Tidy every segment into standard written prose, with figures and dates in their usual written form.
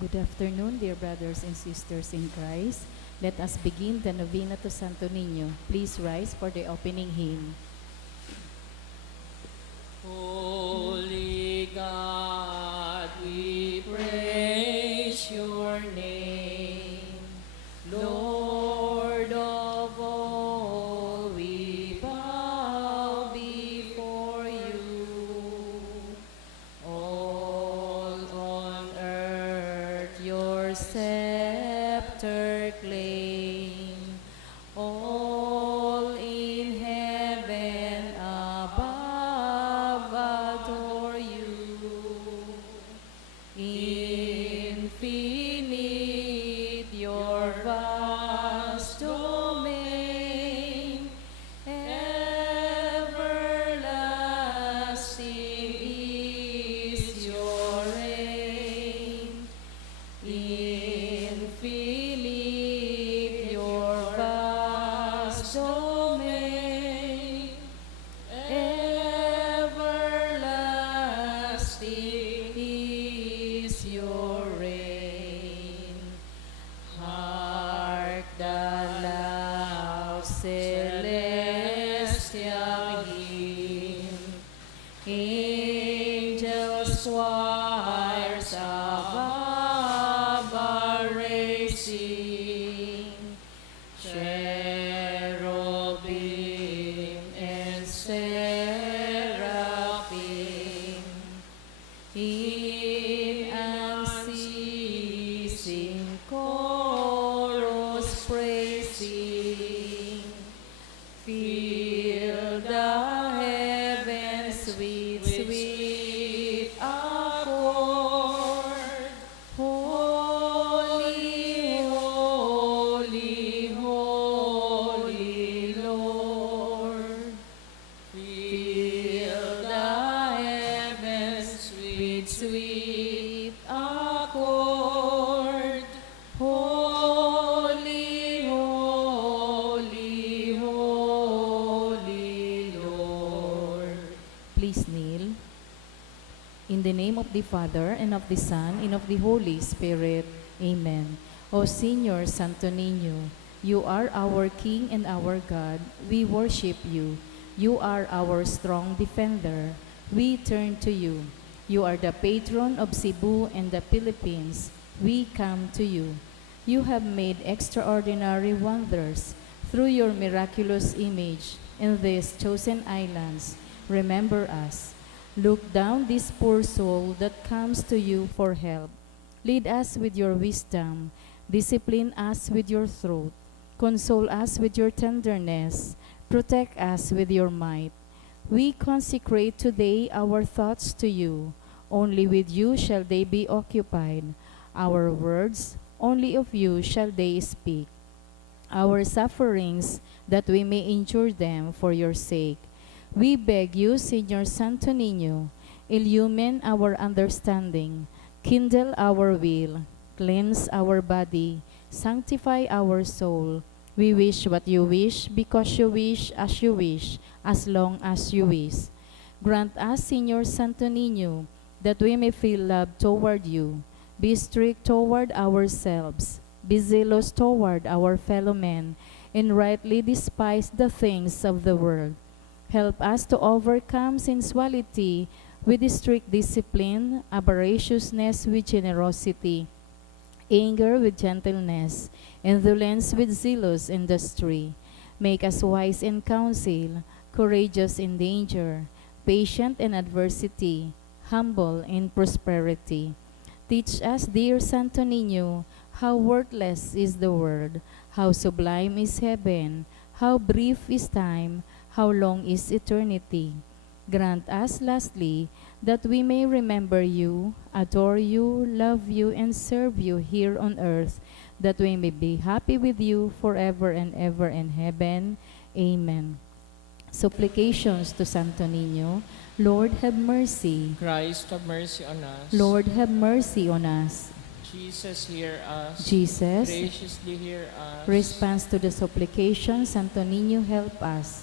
Good afternoon, dear brothers and sisters in Christ. Let us begin the novena to Santo Niño. Please rise for the opening hymn. Holy God, we praise your name. Lord of all, we bow before you. All on earth your scepter claim. All in heaven above adore you. Infinite your vast domain, everlasting is your reign. Infinite your vast domain, everlasting is your reign. Hark the loud celestial hymn, angels, choirs above are raising, cherubim and seraphim, in unceasing chorus praising, fill the heavens with sweet accord. Holy, holy, holy Lord, fill the heavens with sweet accord. Holy, holy, holy Lord. Please kneel. In the name of the Father, and of the Son, and of the Holy Spirit. Amen. O Señor Santo Niño, you are our King and our God. We worship you. You are our strong defender. We turn to you. You are the patron of Cebu and the Philippines. We come to you. You have made extraordinary wonders through your miraculous image in these chosen islands. Remember us. Look down this poor soul that comes to you for help. Lead us with your wisdom. Discipline us with your truth. Console us with your tenderness. Protect us with your might. We consecrate today our thoughts to you. Only with you shall they be occupied. Our words, only of you shall they speak. Our sufferings, that we may endure them for your sake. We beg you, Señor Santo Niño, illumine our understanding, kindle our will, cleanse our body, sanctify our soul. We wish what you wish, because you wish, as long as you wish. Grant us, Señor Santo Niño, that we may feel love toward you, be strict toward ourselves, be zealous toward our fellow men, and rightly despise the things of the world. Help us to overcome sensuality with strict discipline, avariciousness with generosity, anger with gentleness, indolence with zealous industry. Make us wise in counsel, courageous in danger, patient in adversity, humble in prosperity. Teach us, dear Santo Niño, how worthless is the world, how sublime is heaven, how brief is time, how long is eternity. Grant us, lastly, that we may remember you, adore you, love you, and serve you here on earth, that we may be happy with you forever and ever in heaven. Amen. Supplications to Santo Niño. Lord, have mercy. Christ, have mercy on us. Lord, have mercy on us. Jesus, hear us. Jesus, Graciously hear us. response to the supplication, Santo Niño, help us.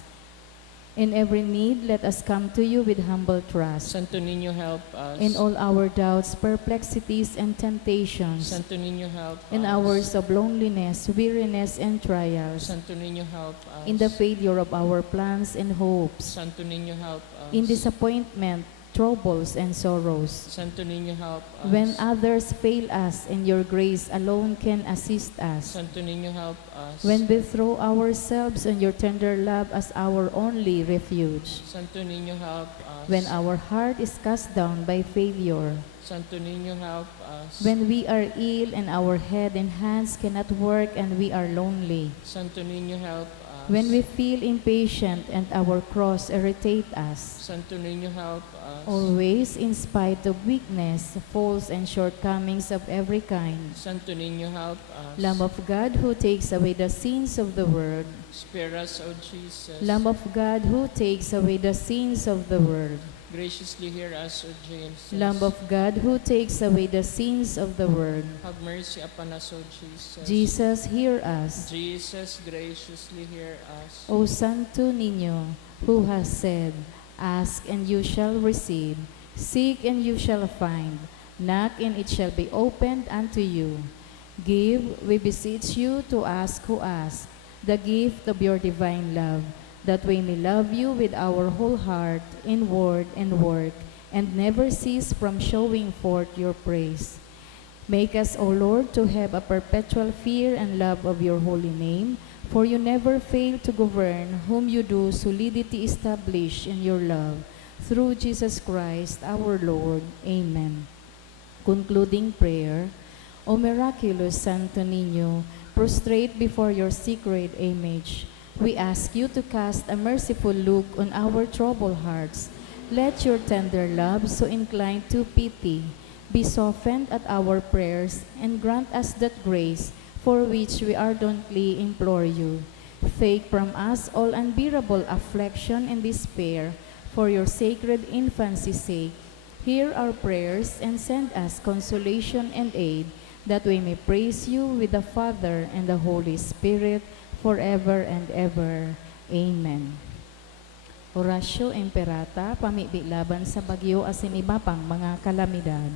In every need, let us come to you with humble trust. Santo Niño, help us. In all our doubts, perplexities, and temptations, Santo Niño, help in us. hours of loneliness, weariness, and trials, Santo Niño, help us. in the failure of our plans and hopes, Santo Niño, help us. in disappointment, troubles, and sorrows. Santo Niño, help us. When others fail us and your grace alone can assist us. Santo Niño, help us. When we throw ourselves on your tender love as our only refuge. Santo Niño, help us. When our heart is cast down by failure. Santo Niño, help us. When we are ill and our head and hands cannot work and we are lonely. Santo Niño, help us. When we feel impatient and our cross irritate us. Santo Niño, help us. Always, in spite of weakness, faults, and shortcomings of every kind. Santo Niño, help us. Lamb of God who takes away the sins of the world. Spare us, O Jesus. Lamb of God who takes away the sins of the world. Graciously hear us, O Jesus. Lamb of God who takes away the sins of the world. Have mercy upon us, O Jesus. Jesus, hear us. Jesus, graciously hear us. O Santo Niño, who has said, ask and you shall receive, seek and you shall find, knock and it shall be opened unto you. Give, we beseech you, to ask who ask, the gift of your divine love, that we may love you with our whole heart, in word and work, and never cease from showing forth your praise. Make us, O Lord, to have a perpetual fear and love of your holy name, for you never fail to govern whom you do solidity establish in your love. Through Jesus Christ our Lord. Amen. Concluding prayer. O miraculous Santo Niño, prostrate before your sacred image, we ask you to cast a merciful look on our troubled hearts. Let your tender love, so inclined to pity, be softened at our prayers, and grant us that grace for which we ardently implore you. Take from us all unbearable affliction and despair, for your sacred infancy's sake. Hear our prayers and send us consolation and aid, that we may praise you with the Father and the Holy Spirit, forever and ever. Amen. Orasyo Imperata, pamibi laban sa bagyo asin iba pang mga kalamidad.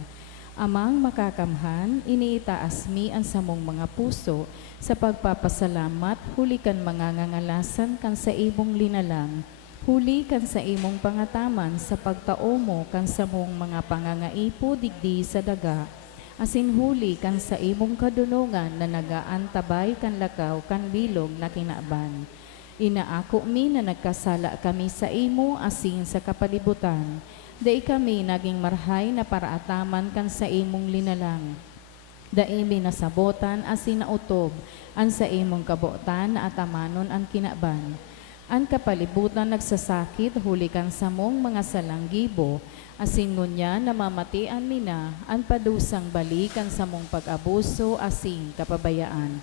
Amang makakamhan, iniitaas mi ang samong mga puso sa pagpapasalamat, huli kan mga ngangalasan kan sa imong linalang, huli kan sa imong pangataman sa pagtao mo kan sa mong mga pangangaipo digdi sa daga, asin huli kan sa imong kadunungan na nagaantabay kan lakaw kan bilog na kinaban. Inaako mi na nagkasala kami sa imo asin sa kapalibutan, dai kami naging marhay na paraataman kan sa imong linalang. Dai mi nasabotan asin nautob, an sa imong kabotan na atamanon ang kinaban. An kapalibutan nagsasakit, huli kan sa mong mga salanggibo, asin ngunya namamatian mi na, an padusang balikan sa mong pag-abuso asin kapabayaan.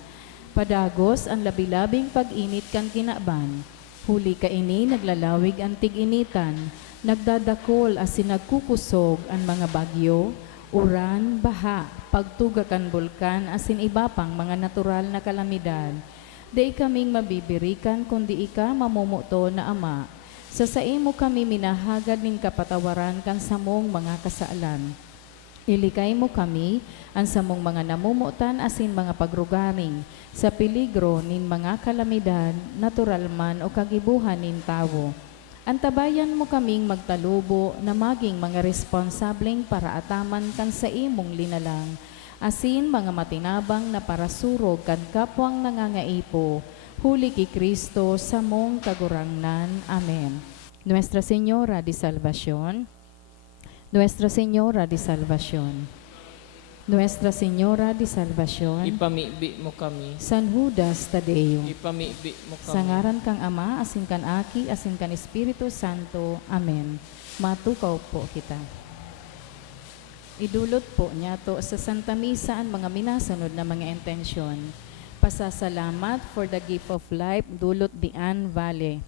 Padagos ang labilabing pag-init kan kinaban, huli ka ini naglalawig ang tig-initan, nagdadakol asin nagkukusog ang mga bagyo, uran, baha, pagtuga kan bulkan asin iba pang mga natural na kalamidad. Di kaming mabibirikan kundi ika mamumuto na Ama. Sa imo kami minahagad ning kapatawaran kan samong mga kasaalan. Ilikay mo kami ang samong mga namumutan asin mga pagrugaring sa peligro nin mga kalamidad, natural man o kagibuhan nin tawo. Antabayan mo kaming magtalubo na maging mga responsableng para ataman kan sa imong linalang, asin mga matinabang na parasurog kan kapwang nangangaipo, huli ki Kristo sa mong kagurangnan. Amen. Nuestra Señora de Salvación, Nuestra Señora de Salvación, Nuestra Señora de Salvación, Ipamibi mo kami. San Judas Tadeo, Ipamibi mo kami. sa ngaran kang Ama, asin kan Aki, asin kan Espiritu Santo. Amen. Matukaw po kita. Idulot po niya to sa Santa Misa ang mga minasunod na mga intensyon. Pasasalamat for the gift of life, dulot di Ann Valle.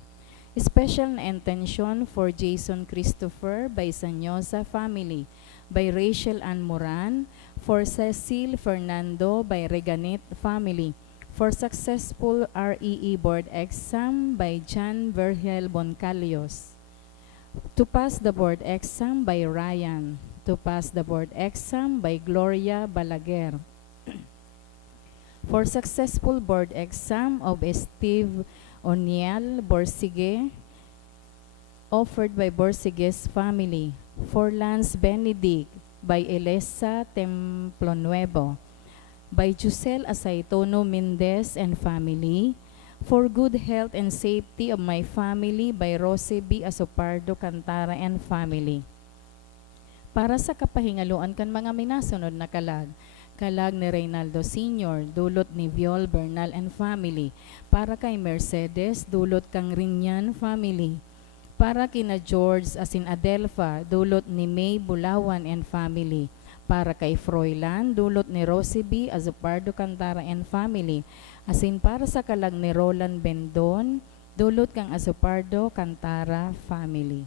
Special na intention for Jason Christopher by Sanyosa family, by Rachel Ann Moran, for Cecil Fernando by Reganet family, For successful REE board exam by John Vergel Boncalios. To pass the board exam by Ryan. To pass the board exam by Gloria Balaguer. For successful board exam of Steve Oniel Borsigue, offered by Borsige's family. For Lance Benedict by Elisa Templonuevo. By Jusel Asaitono Mendez and family. For good health and safety of my family by Rose B. Asopardo Cantara and family. Para sa kapahingaluan kan mga minasunod na kalag. Kalag ni Reynaldo Sr., dulot ni Viol Bernal and family. Para kay Mercedes, dulot kang Rinyan family. Para kina George asin Adelfa, dulot ni May Bulawan and family. Para kay Froilan, dulot ni Rosie B. Azopardo Cantara and family. Asin para sa kalag ni Roland Bendon, dulot kang Azopardo Cantara family.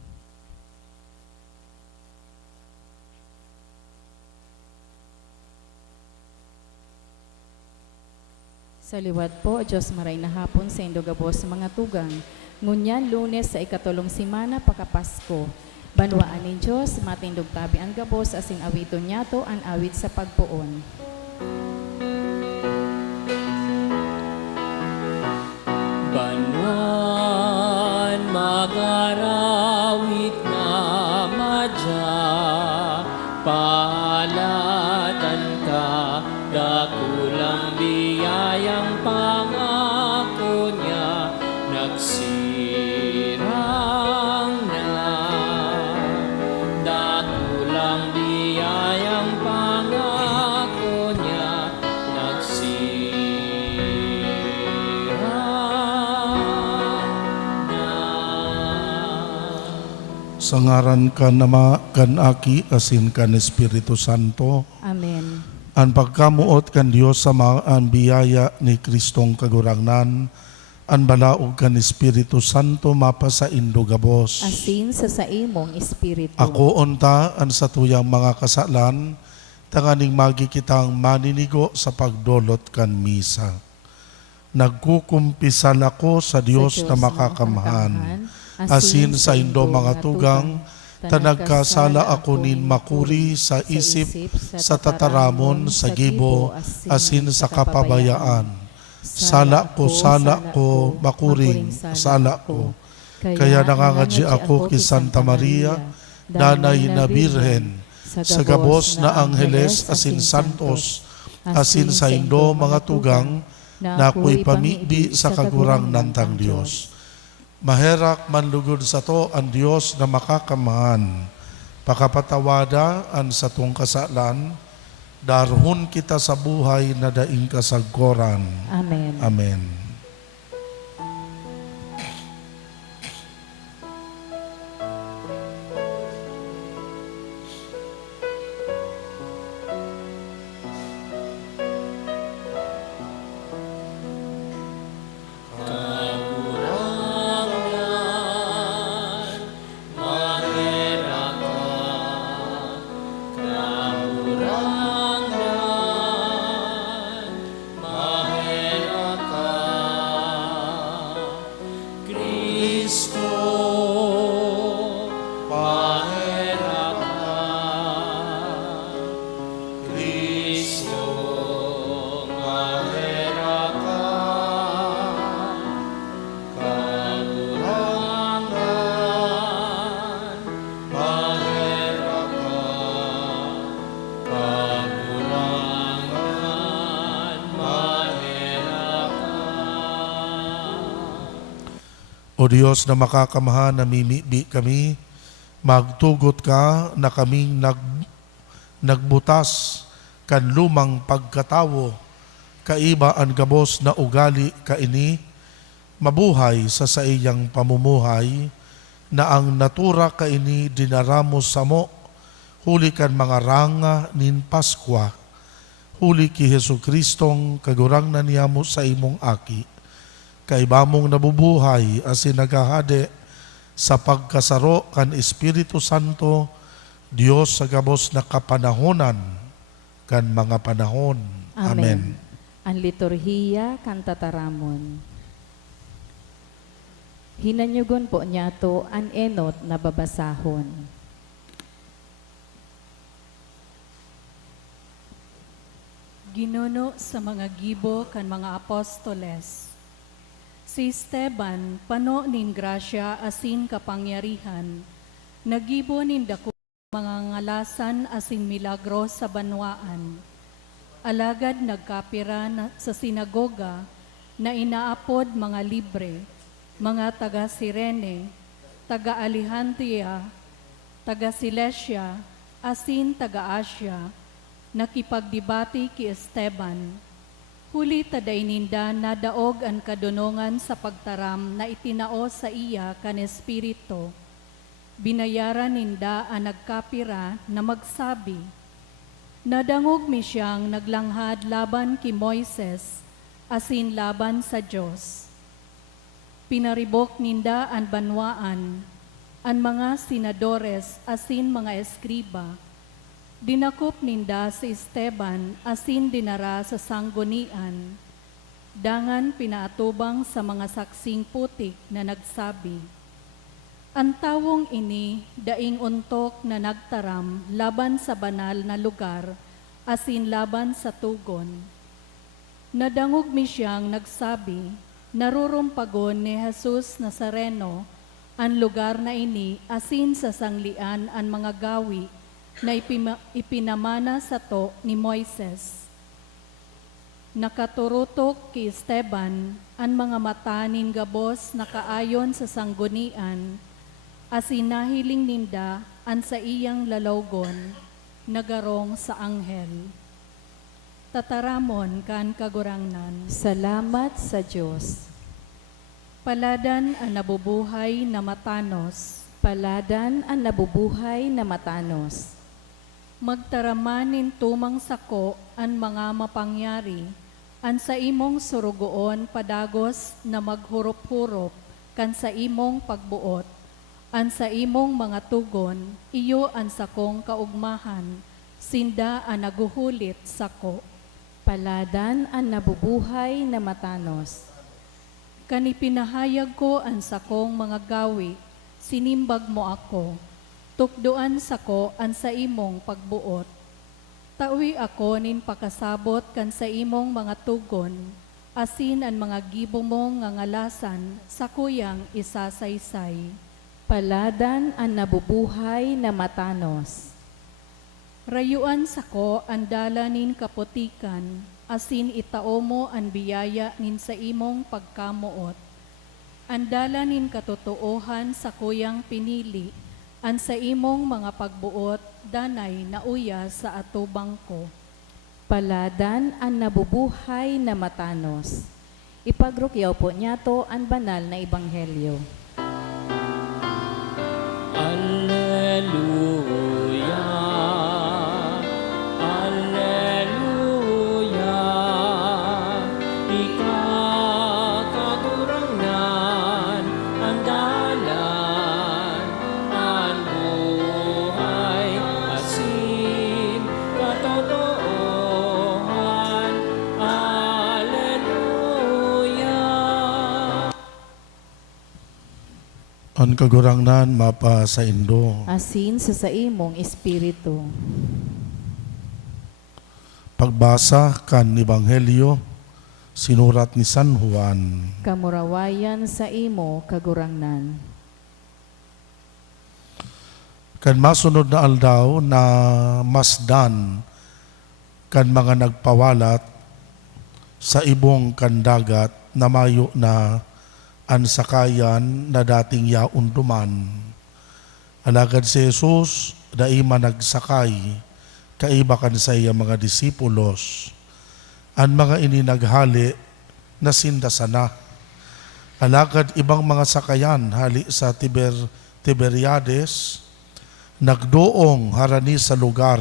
Sa liwat po, Diyos maray na hapon sa Indogabos mga tugang. Ngunyan, Lunes sa ikatulong simana, pakapasko. Banwaan ni Diyos, matindog tabi ang gabos, asin awiton niya to, ang awit sa pagpuon. Banwan magarawit na madya, palatan ka, dakulang biyayang pangako niya, nagsirang na. Dakulang biyayang pangako niya, nagsirang na. Sa ngaran ka nama kan aki asin kan Espiritu Santo, Amen. ang pagkamuot kan Dios sa mga ang biyaya ni Kristong kagurangnan, ang balaog kan Espiritu Santo mapa sa Indogabos. Asin sa imong espiritu. Ako unta ang sa tuyang mga kasalan, tanganing magi kitang maninigo sa pagdolot kan misa. Nagkukumpisal ako sa Dios na makakamhan, asin sa indo mga tugang, tanagkasala ako nin makuri sa isip, sa tataramon, sa gibo, asin sa kapabayaan. Sala ko, makuring sala ko. Kaya nangangadji ako kay Santa Maria, Danay na Birhen, sa gabos na Angeles asin Santos, asin sa indo mga tugang, na ako'y pamibi sa kagurang nantang Diyos. Maherak manlugod sa to ang Diyos na makakamahan, pakapatawada ang sa tong kasalan, darhon kita sa buhay na daing kasagkoran. Amen. Amen. O Diyos na makakamahan, namimibi kami, magtugot ka na kaming nagbutas kan lumang pagkatawo, kaiba ang gabos na ugali kaini, mabuhay sa iyang pamumuhay, na ang natura kaini dinaramos sa mo, huli kan mga ranga nin Paskwa, huli ki Hesu Kristong kagurang na niya mo sa imong aki, kaiba mong nabubuhay asin nagahade sa pagkasaro kan Espiritu Santo, Diyos sa gabos na kapanahonan kan mga panahon. Amen. An liturhiya kan tataramon. Hinanyugon po niya to an enot na babasahon. Ginuno sa mga gibo kan mga apostoles. Si Esteban, pano nin grasya asin kapangyarihan, nagibo nin dako mga ngalasan asin milagro sa banwaan. Alagad nagkapira sa sinagoga na inaapod mga libre, mga taga Sirene, taga Alejandria, taga Silesia, asin taga Asya, nakipagdibati ki Esteban. Huli taday ninda nadaog ang kadunongan sa pagtaram na itinao sa iya kan Espiritu. Binayaran ninda ang nagkapira na magsabi, nadangog mi siyang naglanghad laban ki Moises, asin laban sa Diyos. Pinaribok ninda ang banwaan, ang mga senadores asin mga eskriba. Dinakop ninda si Esteban asin dinara sa sanggunian. Dangan pinaatubang sa mga saksing putik na nagsabi, ang tawong ini daing untok na nagtaram laban sa banal na lugar asin laban sa tugon. Nadangog mi siyang nagsabi, narurumpagon ni Jesus Nazareno ang lugar na ini asin sa sanglian ang mga gawi na ipinamana sa to ni Moises. Nakaturutok ki Esteban ang mga mata nin gabos na kaayon sa sanggunian, asin nahiling ninda ang sa iyang lalawgon, nagarong sa anghel. Tataramon kan kagurangnan. Salamat sa Diyos. Paladan ang nabubuhay na matanos. Paladan ang nabubuhay na matanos. Magtaramanin tumang sako ang mga mapangyari, ang sa imong surugoon padagos na maghurup-hurup, kan sa imong pagbuot, ang sa imong mga tugon, iyo ang sakong kaugmahan, sinda ang naguhulit sako. Paladan ang nabubuhay na matanos. Kanipinahayag ko ang sakong mga gawi, sinimbag mo ako, tukduan sako ang sa imong pagbuot. Tawi ako nin pakasabot kan sa imong mga tugon, asin ang mga gibo mong ngangalasan sa kuyang isasaysay. Paladan ang nabubuhay na matanos. Rayuan sako ang dala nin kaputikan, asin itao mo ang biyaya nin sa imong pagkamuot. Ang dala nin katotoohan sa kuyang pinili, ang sa imong mga pagbuot, danay na uya sa atubang ko. Paladan ang nabubuhay na matanos. Ipagrukyaw po niya to ang banal na ebanghelyo. Alleluia, Alleluia, ikakaturangan ang dalan, ang buhay, asin, katotohan, Alleluia. Ang kagurangnan mapa sa Indo. Asin sa imong espiritu. Pagbasa kan Ebanghelyo, sinurat ni San Juan. Kamurawayan sa imo kagurangnan. Kan masunod na aldaw na masdan kan mga nagpawalat sa ibong kandagat na mayo na ansakayan na dating yaon duman. Alagad si Jesus, daima nagsakay, kaiba kan sa iya mga disipulos. Ang mga ininaghali na sindasana. Alagad ibang mga sakayan hali sa Tiberiades, nagdoong harani sa lugar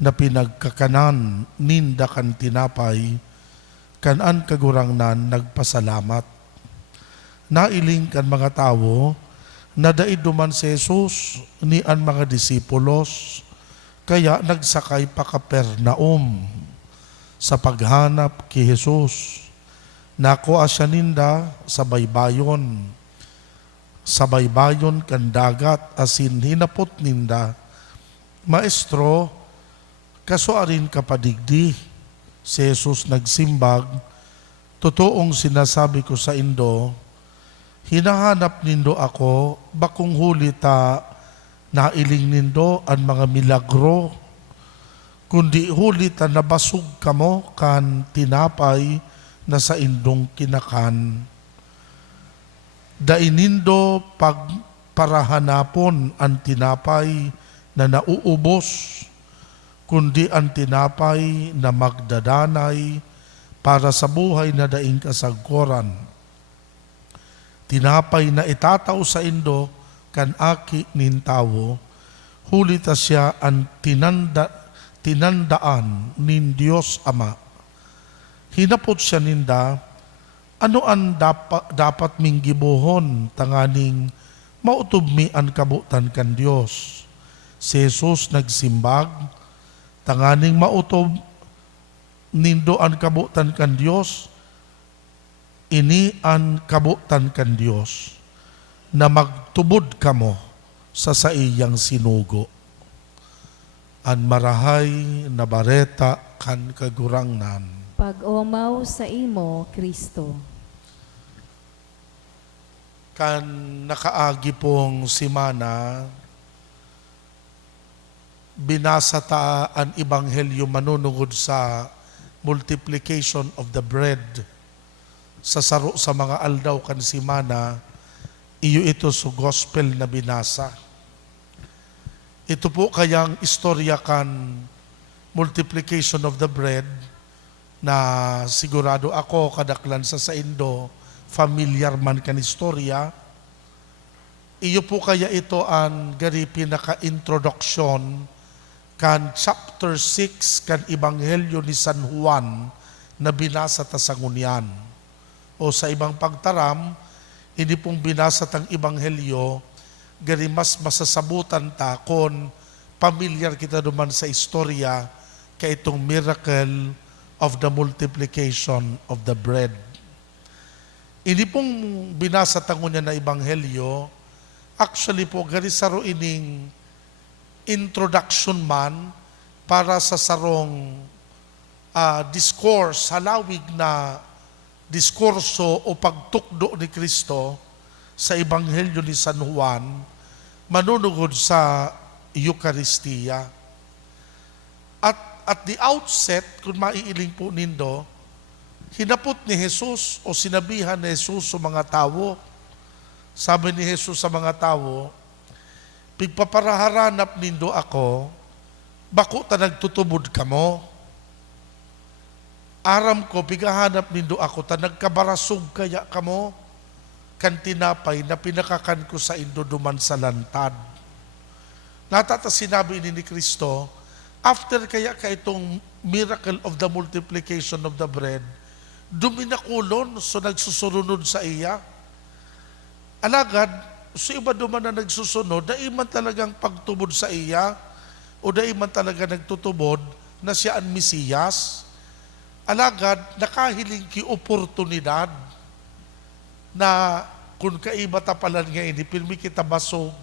na pinagkakanan ninda kan tinapay, kanan kagurangnan nagpasalamat. Nailing kan mga tao na daid duman si Jesus ni an mga disipulos, kaya nagsakay pa Kapernaum. sa paghanap ki Jesus. Nako asya ninda sa baybayon kan dagat asin hinapot ninda, Maestro, kaso arin kapadigdi. Si Jesus nagsimbag, totoong sinasabi ko sa indo, hinahanap nindo ako, bakong huli ta nailing nindo ang mga milagro, kundi huli ta nabasog kamo kan tinapay na sa indong kinakan. Dainindo pagparahanapon ang tinapay na nauubos, kundi ang tinapay na magdadanay para sa buhay na daing kasagkoran. Tinapay na itataw sa indo kan aki nin tawo, huli ta siya ang tinandaan nin Diyos Ama. Hinapot siya ninda, ano ang dapat ming gibuhon tanganing mautob mi ang kabutan kan Dios. Si Jesus nagsimbag, tanganing mautob nindo ang kabutan kan Dios, ini ang kabutan kan Dios, na magtubod kamo sa saiyang sinugo. An marahay na bareta kan kagurangnan. Pag-umaw sa imo, Kristo. Kan nakaagi pong simana, binasa ta ang ebanghelyo manunungod sa multiplication of the bread. Sa saro sa mga aldaw kan simana, iyo ito sa gospel na binasa. Ito po kayang istorya kan multiplication of the bread, na sigurado ako kadaklan sa Indo, familiar man kan istorya. Iyo po kaya ito ang gari pinaka-introduction kan chapter 6 kan Ebanghelyo ni San Juan na binasa ta sa ngunyan. O sa ibang pagtaram, hindi pong binasa tang Ebanghelyo, gari mas masasabutan ta kung familiar kita duman sa istorya kay itong miracle of the multiplication of the bread. Ini pong binasa tango niya na Ebanghelyo, actually po, gari saro ining introduction man para sa sarong discourse, halawig na diskurso o pagtukdo ni Kristo sa Ebanghelyo ni San Juan, manunugod sa Eucharistia. At the outset, kung maiiling po nindo, hinapot ni Jesus o sinabihan ni Jesus sa mga tao. Sabi ni Jesus sa mga tao, pigpaparaharanap nindo ako, bako ta nagtutubod kamo. Aram ko, pigahanap nindo ako, ta nagkabarasog kaya kamo, kan tinapay na pinakakan ko sa indo duman sa lantad. Natata sinabi ni Kristo, after kaya ka itong miracle of the multiplication of the bread, duminakulon, so nagsusunod sa iya. Alagad, so iba duman na nagsusunod, daiman talagang pagtubod sa iya, o daiman talaga nagtutubod na siya ang Mesiyas. Alagad, nakahiling ki oportunidad na kung kaiba tapalan nga ini, pilmi kita basog,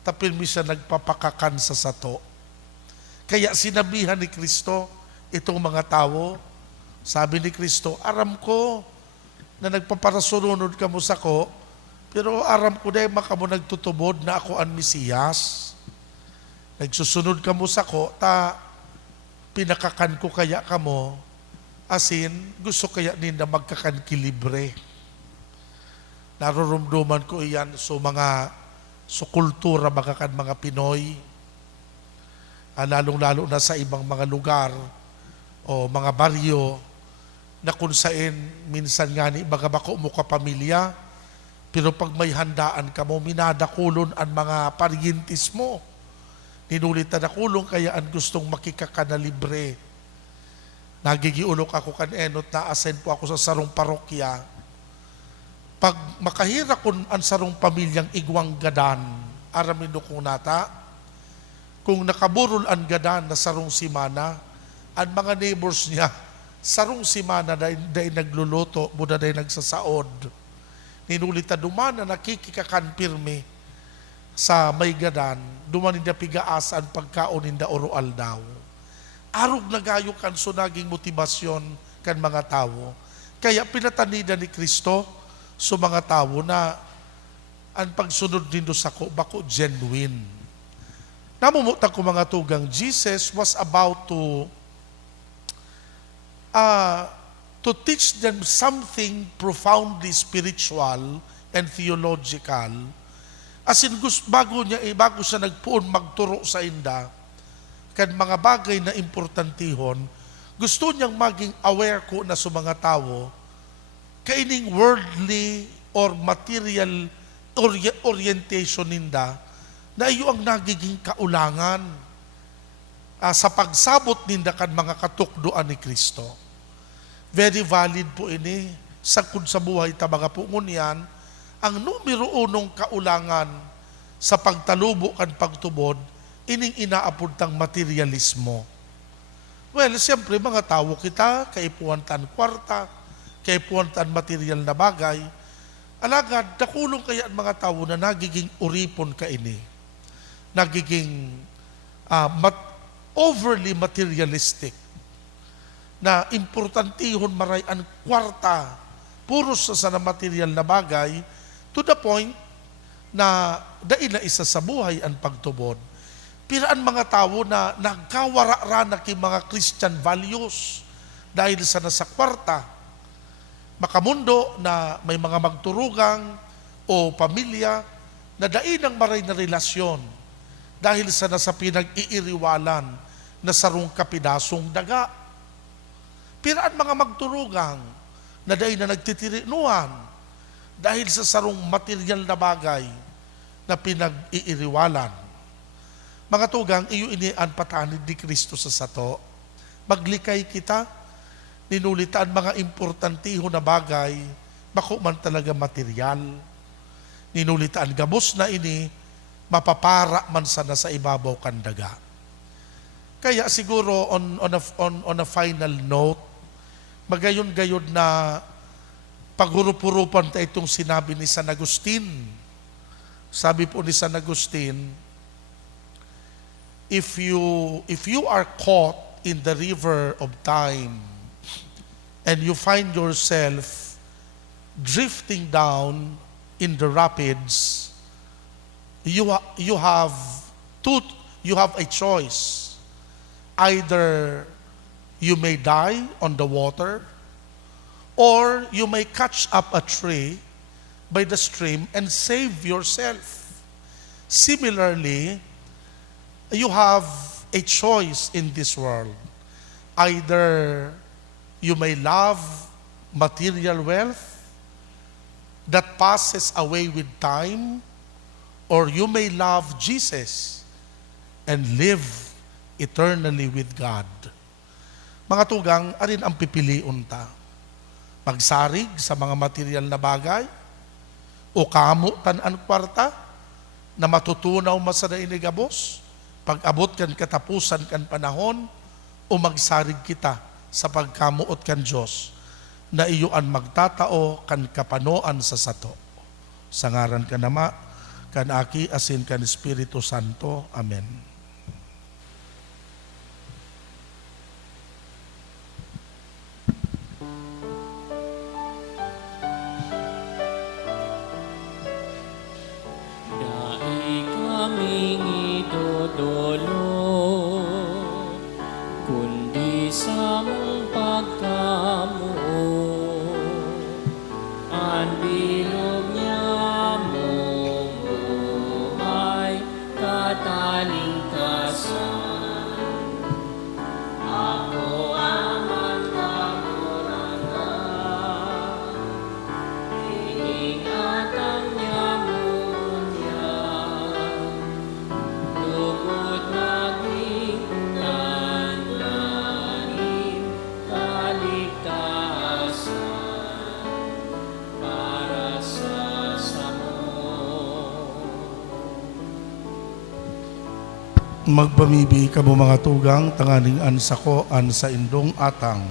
tapilmi siya nagpapakakan sa sato. Kaya sinabihan ni Kristo itong mga tao, sabi ni Kristo, aram ko na nagpaparasunod ka mo sa ko, pero aram ko dahil makamo nagtutubod na ako ang Mesiyas. Nagsusunod ka mo sa ko, ta pinakakan ko kaya ka mo, asin gusto kaya ninda magkakan kilibre. Narurumduman ko iyan so mga so kultura magakan mga Pinoy, lalong-lalo na sa ibang mga lugar o mga baryo na kung saan minsan nga ni baga bako mo kapamilya, pero pag may handaan ka mo, minadakulon ang mga paryintis mo. Ninulit na nakulong kaya ang gustong makikaka na libre. Nagigiulok ako kanenot na asend po ako sa sarong parokya. Pag makahira kun ang sarong pamilyang igwang gadan, aramin do kong nata, kung nakaburol ang gadan na sarong simana, ang mga neighbors niya, sarong simana dahil nagluluto, muna dahil nagsasaod. Ninulita duman na nakikikakan pirmi sa may gadan, duman ninda pigaasan pagkaon ninda orual daw. Arog nagayo kan so naging motibasyon kan mga tao. Kaya pinatanida ni Kristo sa mga tao na ang pagsunod nindo sa bako genuine. Namumuta ko mga tugang, Jesus was about to teach them something profoundly spiritual and theological. As in, bago siya nagpuon magturo sa inda, kan mga bagay na importantihon, gusto niyang maging aware ko na sa mga tao, kaining worldly or material orientation ninda, na iyo ang nagiging kaulangan sa pagsabot ninda kan mga katukdoan ni Kristo. Very valid po ini sa buhay ta mga pungon yan, ang numero unong kaulangan sa pagtalubo kan pagtubod, ining inaapod tang materialismo. Well, siyempre mga tao kita, kaipuan tan kwarta, kaipuan tan material na bagay, alagad, nakulong kaya ang mga tao na nagiging uripon ka ini, nagiging overly materialistic, na importantihon maray ang kwarta, puros sa material na bagay, to the point na dahil na isa sa buhay ang pagtubod. Piraan mga tao na nagkawara na kay mga Christian values dahil sa nasa kwarta. Makamundo na may mga magturugang o pamilya na dahil ng maray na relasyon dahil sa nasa pinag-iiriwalan na sarong kapidasong daga. Piraan mga magturugang na dahil na nagtitirinuan dahil sa sarong material na bagay na pinag-iiriwalan. Mga tugang, iyo inian patanid ni Kristo sa sato. Maglikay kita, ninulitaan mga importantiho na bagay, bako man talaga material. Ninulitaan gabos na ini, mapapara man sana sa ibabaw kandaga. Kaya siguro on a final note, magayon-gayon na paghurup-hurupan ta itong sinabi ni San Agustin. Sabi po ni San Agustin, if you are caught in the river of time and you find yourself drifting down in the rapids, you have a choice. Either you may die on the water, or you may catch up a tree by the stream and save yourself. Similarly, you have a choice in this world. Either you may love material wealth that passes away with time, or you may love Jesus and live eternally with God. Mga tugang, arin ang pipiliun ta. Magsarig sa mga material na bagay, o kamo tan-an kwarta, na matutunaw masada inigabos, pag abot kan katapusan kan panahon, o magsarig kita sa pagkamuot kan Diyos, na iyoan magtatao kan kapanoan sa sato. Sa ngaran ka nama, kan aki asin kan Espiritu Santo. Amen. Dai kaming idodolo, kundi sa mong pagkamuo, ang bilog niya mong buhay, katalingkasan. Ako ang magkamuranga, ingatan niya munya, lugod naging lanlanin, kaligtasan para sa samo. Magpamibi ka mo mga tugang, tanganing ansako an sa indong atang.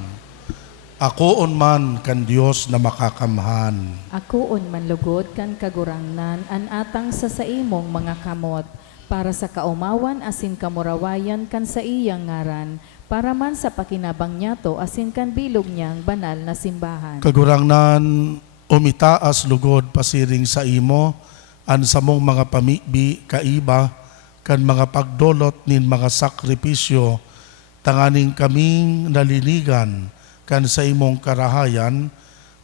Akoon man kan Dios na makakamhan. Akoon manlugod kan kagurangnan an atang sa saimong mga kamot, para sa kaumawan asin kamurawayan kan sa iyang ngaran, para man sa pakinabang niyato asin kan bilog niyang banal na simbahan. Kagurangnan, umitaas lugod pasiring sa imo, an samong mga pamibi kaiba, kan mga pagdolot nin mga sakripisyo, tanganing kaming nalinigan, kan sa imong karahayan,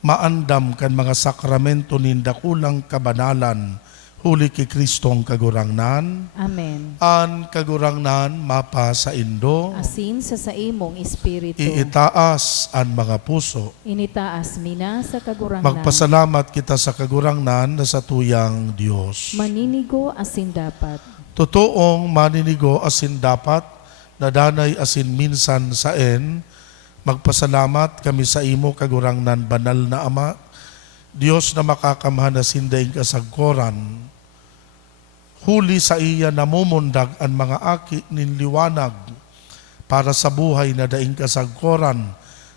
maandam kan mga sakramento nin dakulang kabanalan, huli ki Kristong kagurangnan, Amen. an kagurangnan mapa sa Indo, Asin sa saimong espiritu, iitaas an mga puso. initaas mina sa kagurangnan, Magpasalamat kita sa kagurangnan na sa tuyang Diyos. maninigo asin dapat. Totoong maninigo asin dapat, nadanay asin minsan saen, magpasalamat kami sa imo kagurangnan banal na Ama, Diyos na makakamhan na sindaing kasagkoran. Huli sa iya namumundag ang mga aki nin liwanag para sa buhay na daing kasagkoran,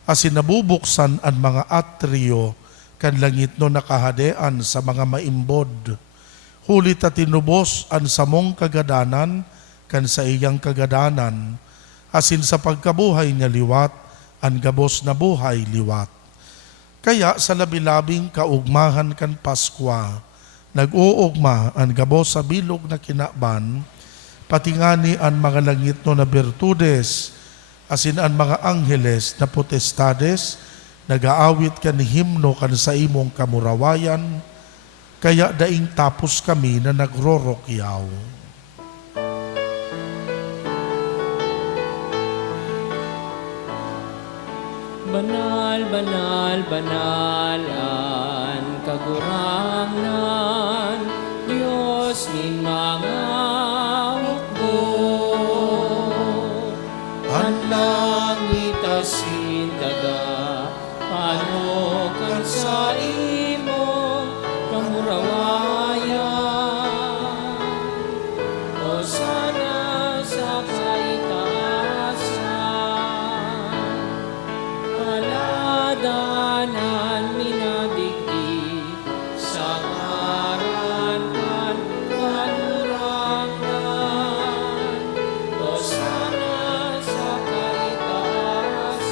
asin nabubuksan ang mga atriyo kan langit no nakahadean sa mga maimbod. Huli ta tinubos ang samong kagadanan kan sa iyang kagadanan, asin sa pagkabuhay nga liwat, ang gabos na buhay liwat. Kaya sa labilabing kaugmahan kan Paskwa, nag-uugma ang gabos sa bilog na kinaban, patingani ang mga langit no na birtudes, asin ang mga angheles na potestades, nag-aawit kan himno kan sa imong kamurawayan, kaya daing tapos kami na nagrorokyaw. Banal, banal, banalan, kagurangnan, Diyos nin mga hukbo. Ang langit asin daga, ano kan sa imo, kamurawayan. O sana sa kaitaasan, paladanan minadigdi sa ngaran kan kagurangnan. O sana sa kaitaasan.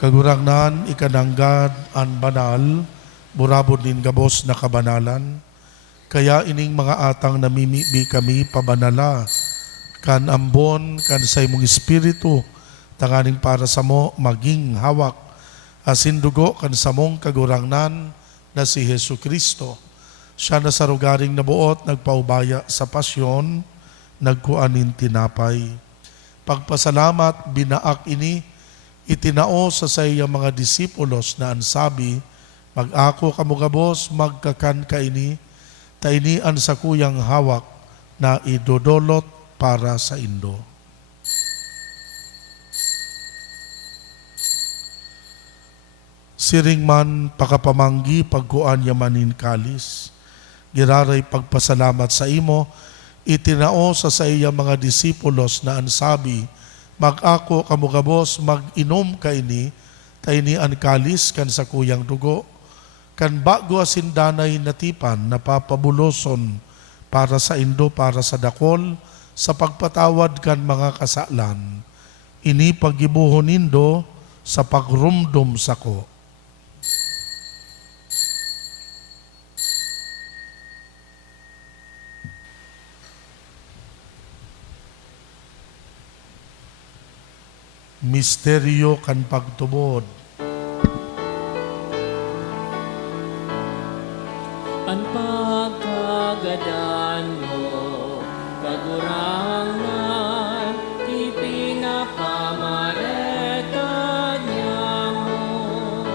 Kagurangnan, ikananggad an banal, burabod din gabos na kabanalan, kaya ining mga atang namimibi kami pabanala, kan ambon, kan sa imong espiritu, tanganing para sa mo maging hawak, asin dugo kan sa mong kagurangnan na si Hesu Kristo. Siya na sa rugaring nabuot, nagpaubaya sa pasyon, nagkuanin tinapay. Pagpasalamat, binaak ini, itinao sa iya mga disipulos na ansabi, mag-ako kamugabos, magkakan ka ini, tainian sa kuyang hawak na idodolot para sa Indo. Siring man pakapamanggi pagkuan yamanin kalis, giraray pagpasalamat sa imo, itinao sa iya mga disipulos na ansabi, mag-ako kamugabos, mag-inom ka ini, tainian kalis kan sa kuyang dugo, kan bago asindanay natipan na papabuloson para sa Indo, para sa dakol, sa pagpatawad kan mga kasalan, ini pagibuhon nindo sa pagrumdum sako. Misteryo kan pagtubod. Ang pagkagadan mo, kagurangnan, ipinapamareta niya mo.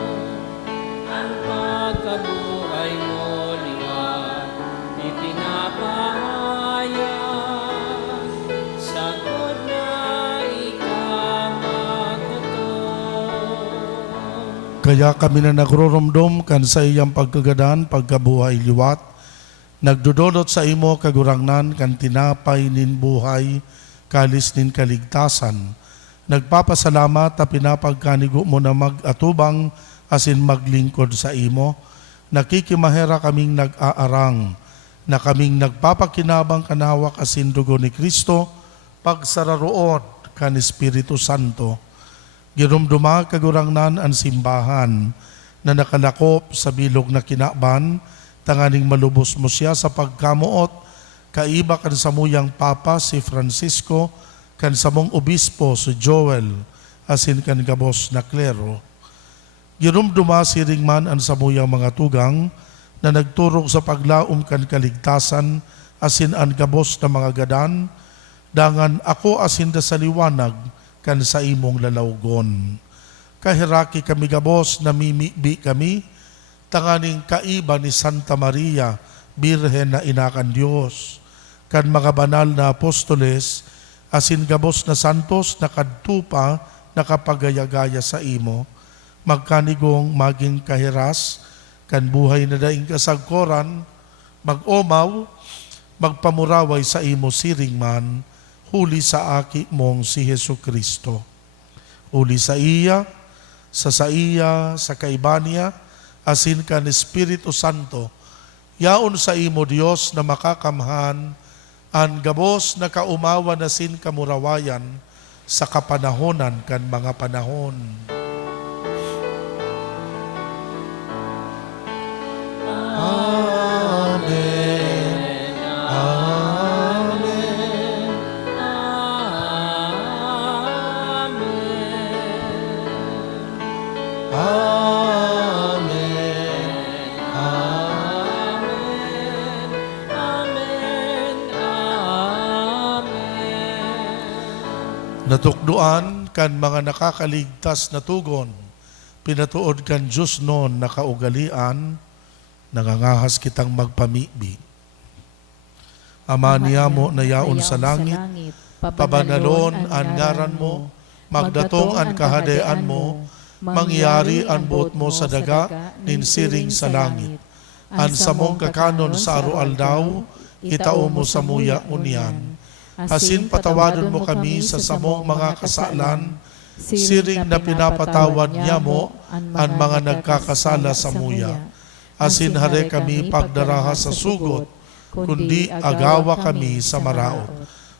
Ang pagkabuhay mo, liwat, ipinapahayag, sagod na ikamatuto. Kaya kami na nagroromdom kan sa iyang pagkagadan, pagkabuhay liwat, nagdudolot sa imo kagurangnan kan tinapay nin buhay, kalis nin kaligtasan, Nagpapasalamat ta pinapagkanigo mo na mag-atubang asin maglingkod sa imo. Nakikimahera kaming nag-aarang na kaming nagpapakinabang kanawak asin dugo ni Kristo pagsararoon kan Espiritu Santo. Ginumduma kagurangnan ang simbahan na nakalakop sa bilog na kinaban, tanganing malubos mo siya sa pagkamuot, kaiba kan samuyang Papa si Francisco, kan samong obispo si Joel, asin kan gabos na klero. Ginumduma siring man ang samuyang mga tugang na nagturog sa paglaom kan kaligtasan, asin ang gabos na mga gadan, dangan ako asin da sa liwanag kan sa imong lalawgon. Kahiraki kami gabos na mimibi kami, tanganing kaiba ni Santa Maria, Birhen na inakan Diyos, kan mga banal na apostoles, asin gabos na santos na kadtupa nakapagayagaya sa imo, magkanigong maging kahiras, kan buhay na daing kasagkoran, mag-omaw, magpamuraway sa imo siring man, huli sa aki mong si Hesu Kristo. Huli sa iya, sa kaibanya, asin kan Espiritu Santo, yaon sa imo Dios na makakamhan, an gabos na kaumawa na sin kamurawayan sa kapanahonan kan mga panahon. Amen. Amen. Natukduan kan mga nakakaligtas na tugon, pinatuod kan Diyos noon na kaugalian, nangangahas kitang magpamibi. Ama niya mo na yaon sa langit, pabanalon an ngaran mo, magdatong an kahadean mo, mangyari an buot mo sa daga, ninsiring sa langit. An samong kakanon sa arualdaw, itao mo sa muya unyan. Asin patawadon mo kami sa samong mga kasalan, siring na pinapatawad niya mo ang mga nagkakasala sa muya. Asin hare kami pagdaraha sa sugot, kundi agawa kami sa maraot.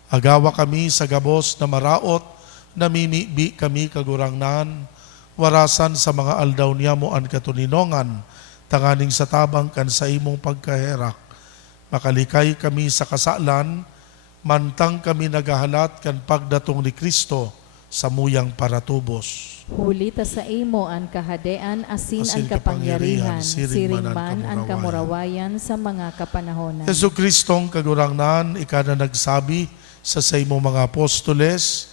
Agawa kami sa gabos na maraot, namimibi kami kagurangnan, warasan sa mga aldaw niya mo ang katuninongan, tanganing sa tabang kan sa imong pagkaherak. Makalikay kami sa kasalan, mantang kami nagahalat kan pagdatong ni Kristo sa muyang paratubos. Huli ta sa imo ang kahadean asin ang kapangyarihan, siring man ang kamurawayan sa mga kapanahonan. Yesu Kristong kagurangnan, ika na nagsabi sa imo mga apostoles,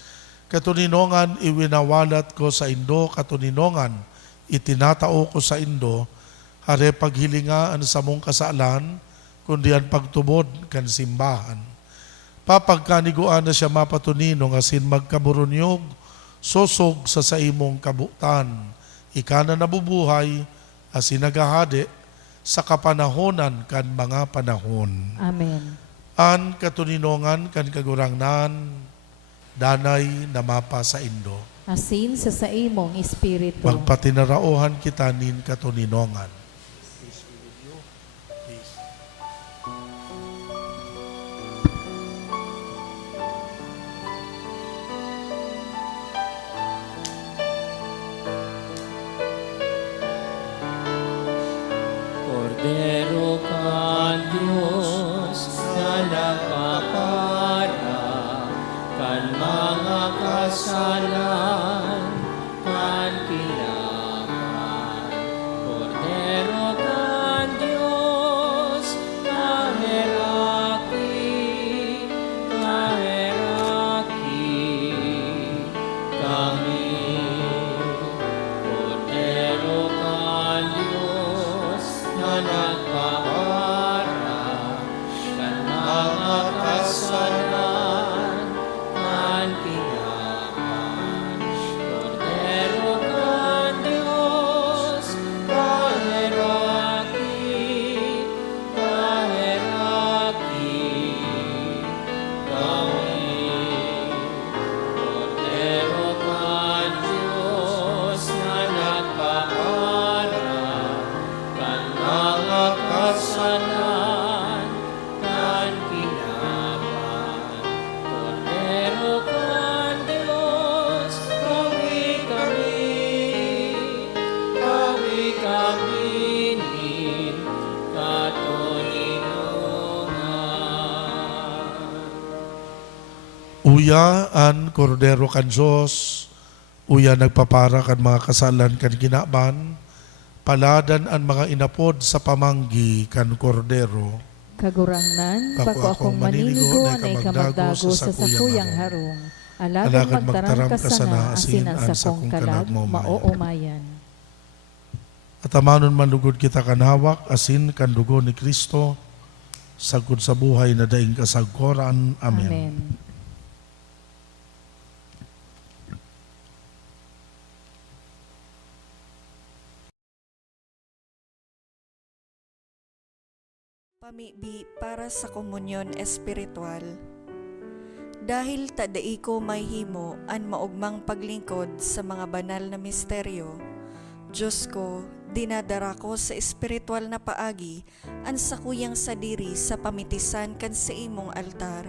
katuninongan iwinawalat ko sa indo, katuninongan itinatao ko sa indo, hare paghilingaan sa mong kasalan, kundi ang pagtubod kan simbahan. Papagkaniguan na siya mapatuninong asin magkaburunyog, sosog sa imong kabutan, ika na nabubuhay, asin nagahade sa kapanahonan kan mga panahon. Amen. An katuninongan kan kagurangnan, danay na mapa sa indo. Asin sa imong espiritu. Magpatinaraohan kita nin katuninongan. Cordero ka Diyos na nagpapara kan mga kasalan kan kilaman. Cordero Uya an kordero kan Diyos, uya nagpapara kan mga kasalan kan ginaban, paladan an mga inapod sa pamanggi kan kordero. Kagurangnan, Bako bako akong maninigo na ikamagdago sa sakuyang harong. Alagang magtaram ka sana asin ang sakong kalag, maoomayan. At amanon manlugod kita kanhawak asin kan dugo ni Kristo, sagod sa buhay na daing kasagkoran. Amen. Amen. Pamibi para sa komunyon espiritual. Dahil tadai ko may himo an maugmang paglingkod sa mga banal na misteryo, Diyos ko, dinadara ko sa espiritual na paagi an sakuyang sadiri sa pamitisan kan sa imong altar.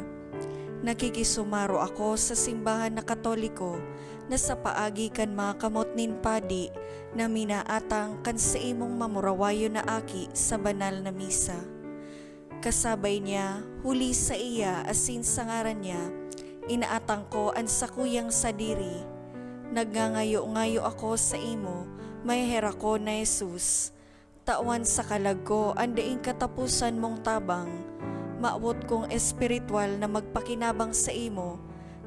Nakikisumaro ako sa simbahan na Katoliko na sa paagi kan mga kamot nin padi na minaatang kan sa imong mamurawayo na aki sa banal na misa. Kasabay niya, huli sa iya asin sa ngaran niya, inaatang ko ang sakuyang sadiri. Nagngangayo-ngayo ako sa imo, may hera ko na Jesus. Tawan sa kalag ko, andaing katapusan mong tabang. Maawot kong espiritual na magpakinabang sa imo,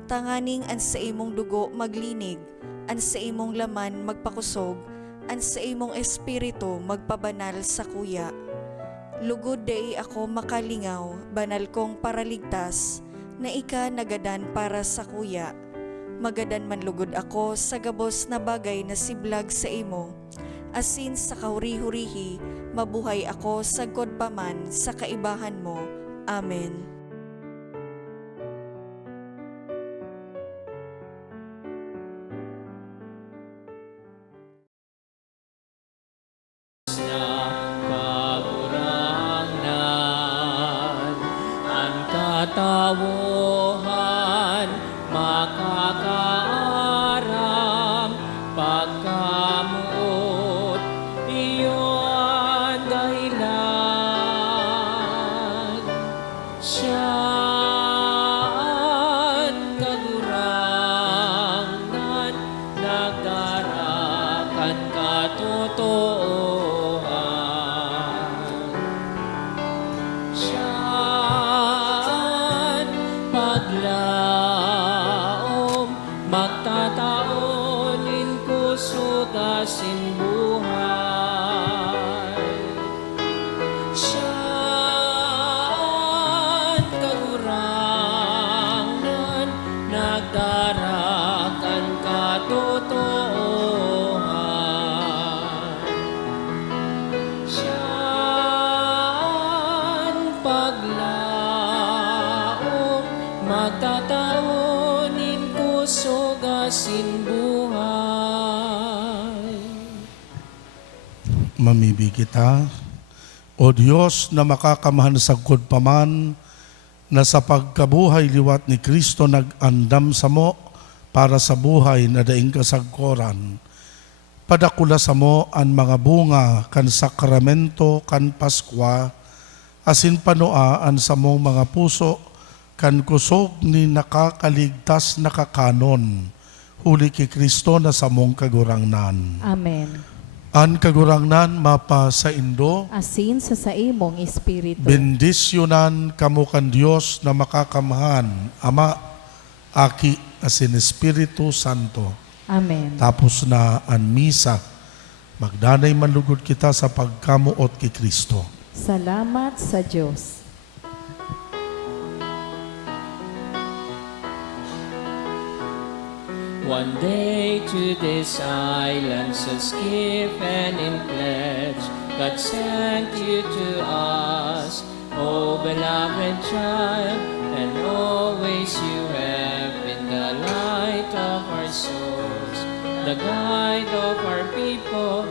tanganing an sa imong dugo maglinig, an sa imong laman magpakusog, an sa imong espiritu magpabanal sa kuya. Lugod dai ako makalingaw, banal kong paraligtas, na ika nagadan para sa kuya. Magadan man lugod ako sa gabos na bagay na siblag sa imo. Asin sa kahuri-hurihi, mabuhay ako sa godpaman sa kaibahan mo. Amen. na kagurangan, ang katawuhan makakaaram, pagkamuot iyon dahilan. Siyaan kagurangan, nagdarakan katotohan. Siyaan paglaom, magtataonin kusugasin buhay. Siyaan kagurangan, nagdarakan katotohan. Siyaan paglaom, magtataonin kusugasin buhay. Mamibi kita, O Diyos na makakamahan sa paman, na sa pagkabuhay liwat ni Kristo nag-andam sa mo para sa buhay na daing kasagkoran. Padakula sa mo ang mga bunga kan sakramento kan Paskwa, asin panoaan sa mong mga puso kan kusog ni nakakaligtas na kakanon, huli ki Kristo na sa mong kagurangnan. Amen. An kagurangnan mapa sa Indo, Asin sa imong espiritu. bendisyonan kamo kan Dios na makakamahan, Ama, Aki, asin Espiritu Santo. Amen. Tapos na ang misa, magdanay manlugod kita sa pagkamuot kay Kristo. Salamat sa Diyos. One day to this island was given in pledge. God sent you to us, O beloved child, and always you have been the light of our souls, the guide of our people,